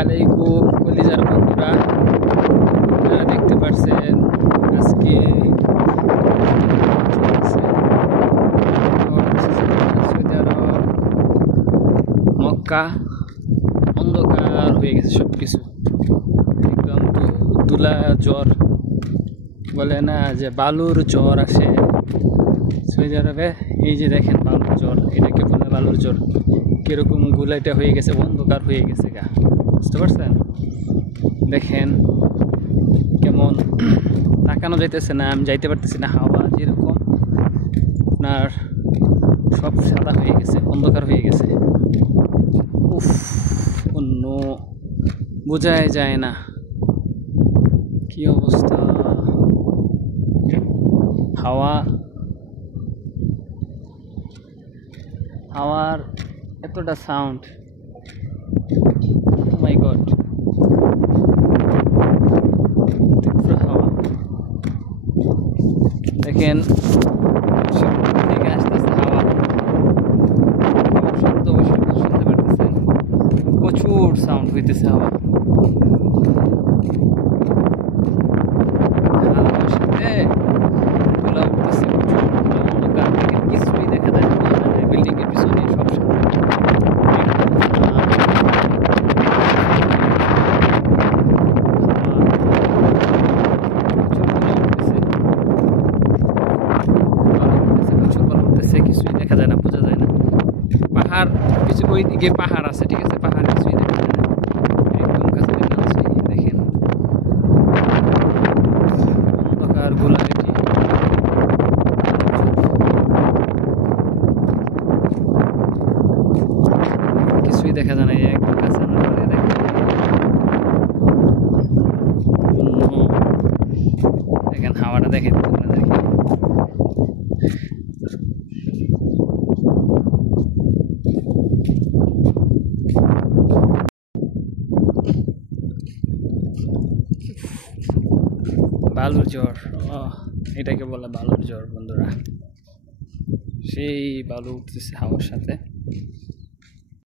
আলাইকুম কলিজার বন্ধুরা, আপনারা দেখতে পাচ্ছেন আজকে সৌদি আরব মক্কা অন্ধকার হয়ে গেছে সব কিছু, একদম দুলা জ্বর বলে না যে বালুর জ্বর আসে সৌদি আরবে। এই যে দেখেন বালুর জ্বর, এটাকে বলে বালুর জ্বর। কিরকম গুলাইটা হয়ে গেছে, অন্ধকার হয়ে গেছে গা, বুঝতে পারছেন? দেখেন কেমন তাকানো যাইতেছে না, আমি যাইতে পারতেছি না। হাওয়া যেরকম আপনার সব সাদা হয়ে গেছে, অন্ধকার হয়ে গেছে। উফ, অন্য বোঝাই যায় না কি অবস্থা। হাওয়ার এতটা সাউন্ড, ও মাই গড। হাওয়া দেখেন থেকে আসতেছে, হাওয়া শব্দ শুনতে পারতেছেন, প্রচুর সাউন্ড হইতেছে। হাওয়ার সাথে তুলা উঠতেছে, প্রচুর অন্ধকার, দেখেন কিছুই দেখা যায় না। বিল্ডিং এর পিছনে সব কিছুই দেখা যায় না, বোঝা যায় না। পাহাড় কিছু ওইদিকে পাহাড় আছে, ঠিক আছে, পাহাড় কিছুই দেখা যায় না। একদম কাছে আছে, দেখেন অন্ধকার গোলাপি, কিছুই দেখা যায় না। একদম কাছে আনার পরে দেখেন দেখেন হাওয়াটা দেখেন আপনাদেরকে। বালুর জ্বর, এটাকে বলে বালুর জ্বর বন্ধুরা। সেই বালু উঠতেছে হাওয়ার সাথে।